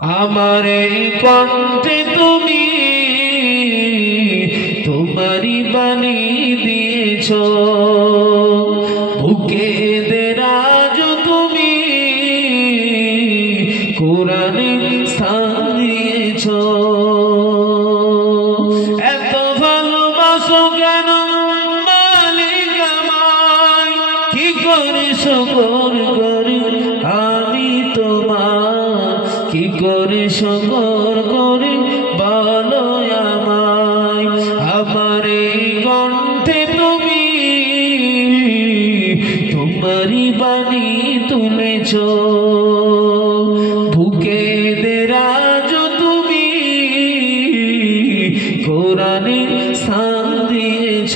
আমার এই কণ্ঠে তুমি তোমারই বাণী দিয়েছ, বুকে দেরাজ তুমি কোরআনের স্থান দিয়েছ। এত ভালোবাসো কেন মালিক আমায়, কি করে শুকর করি আমি তোমার, কি করে শুকর করি বলো আমায়। আমার এই কণ্ঠে তুমি তোমারই বাণী তুলেছ, বুকে দেরাজ তুমি কোরআনের স্থান দিয়েছ।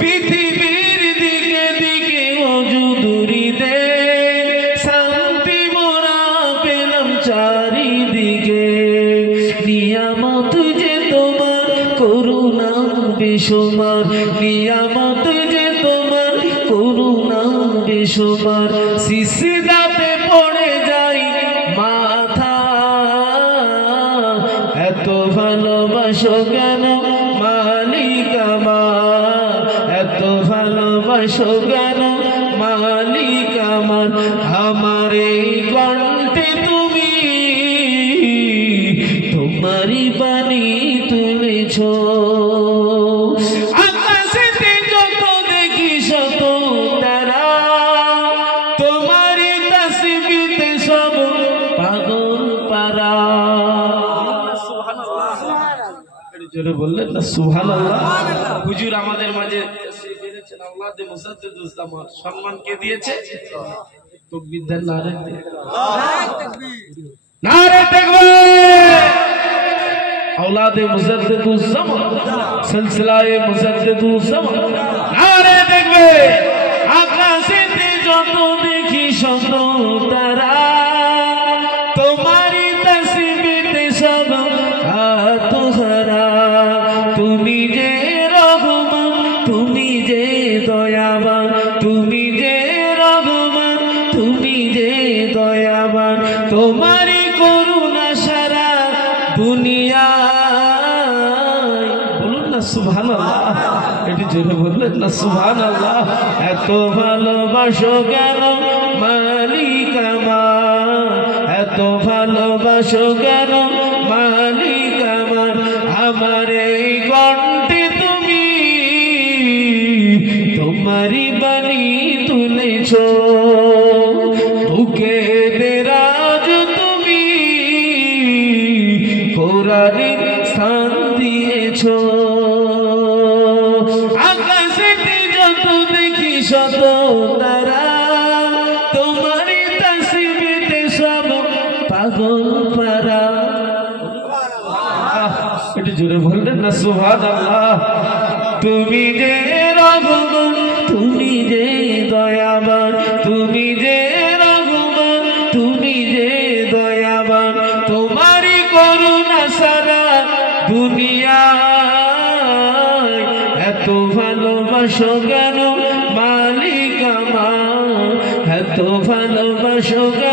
পৃথিবীর দিকে দিকে অজুদুরি দে শান্তি মোরা পেলাম চারিদিকে, নিয়ামত যে তোমার করুণা বেশুমার, নিয়ামত যে তোমার করুণা বেশুমার। সিজদাতে পড়ে যাই মাথা, এত ভালোবাসো কেন মালিক আমার, এত ভালোবাসো কেন মালিক আমার। আমার এই কণ্ঠে তুমি তোমারই বাণী তুলেছ, আকাশেতে যত দেখি শত তারা, তোমারই তাসবিতে সব পাগল পারা। জোরে বললেন না সুবহানাল্লাহ। হুজুর আমাদের মাঝে আওলাদে মুজাদ্দিদুল জামান সম্মান কে দিয়েছে? তাকবীর দেন, নারে তাকবীর, নারে তাকবীর। আওলাদে মুজাদ্দিদুল জামান সিলসিলায়ে মুজাদ্দিদুল জামান, নারে তাকবীর। আকাশেতে যত দেখি শত তারা, তোমারই তাসবিতে সব আত্মহারা। তুমি যে রহমান, তুমি যে দয়াবান, তুমি যে রহমান, তুমি যে দয়াবান। তোমারই করুণা সারা দুনিয়ায়, বলুন না সুবহানাল্লাহ, এটি জোরে বললেন না সুবহানাল্লাহ। এত ভালোবাসো কেন মালিক আমার, এত ভালোবাসো কেন মালিক আমার। আমার এই কণ্ঠে তুমি তোমারই বাণী তুলেছ, বুকে দেরাজ তুমি কোরআনের স্থান দিয়েছ। আকাশেতে যত দেখি শত তারা, তোমারই তাসবিতে সব পাগল পারা। এটি জোরে বললেন না সুবহানাল্লাহ। তুমি যে রহমান, তুমি যে দয়াবান, তুমি যে রহমান, তুমি যে দয়াবান। তোমারই করুণা সারা দুনিয়ায়, এত ভালোবাসো কেন মালিক আমার, এত ভালোবাসো কেন